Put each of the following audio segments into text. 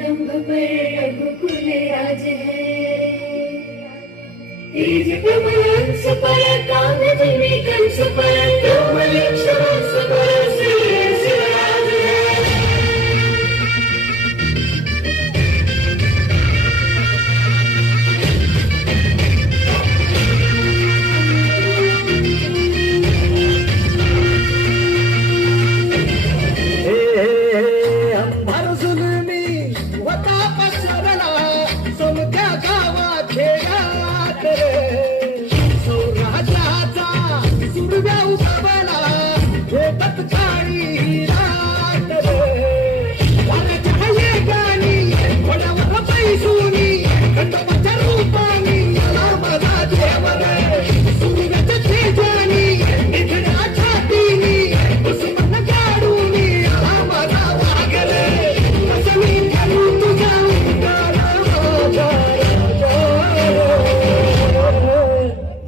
डंभ पर रघुकुल राज है। तेज प्रबल हंस पर कामधुनि कंस पर कोमलेश्वर पर श्री राज है।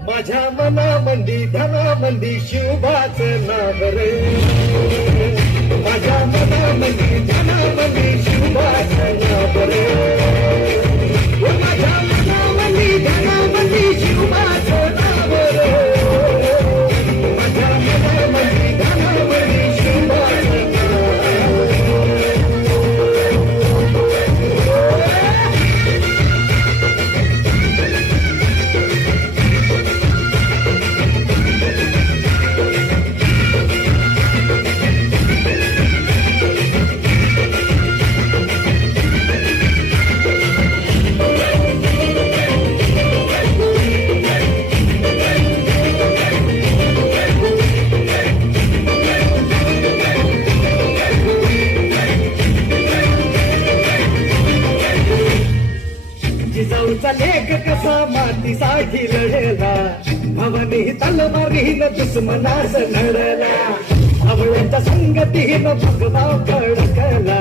माझ्या मनामंदी धनामंदी शिवबाच नाव रे। माझ्या मनामंदी धनामंदी शिवबाच नाव रे। माझ्या मनामंदी धनामंदी शिवबाच नाव रे। माझ्या मनामंदी धनामंदी शिवबाच जिजाऊचा लेख कसा मातीसाठी लढला, भवानी तलवारीन दुश्मनास लढला, आवळ्यांच्या संगतीन भगवा फडकला,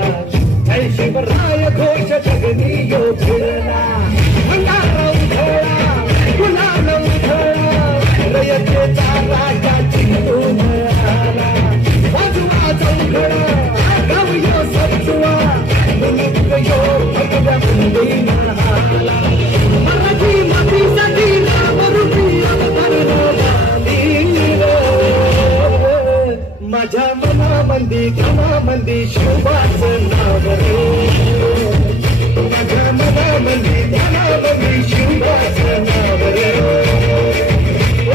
जय शिवराय घोष जगनी यो फिरला, भंडारा उधळा गुलाल उधळा, रयतेचा राजा चिंतून आला, वाजवा चौघडा गाव यो सजवा, मुलुक यो भगव्या मुंडीना आला, मराठी मातीसाठी नावरूपी अवतरला वीर। माझ्या मनामंदी धनामंदी शिवबाच नाव रे। माझ्या मनामंदी धनामंदी शिवबाच नाव रे।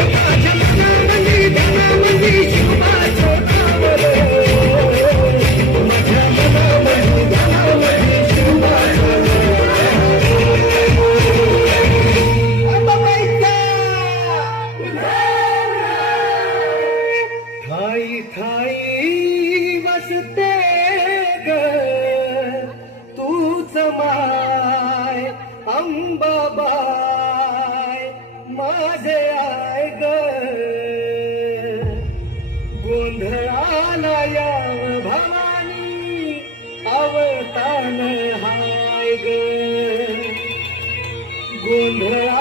माझ्या मनामंदी धनामंदी शिवबाच नाव रे। माझ्या मनामंदी धनामंदी शिवबाच ठाई ठाई वसते ग तूच माय अंबाबाई माझे आय ग, गोंधळाला याव भवानी अवतान हाय ग, गोंधळा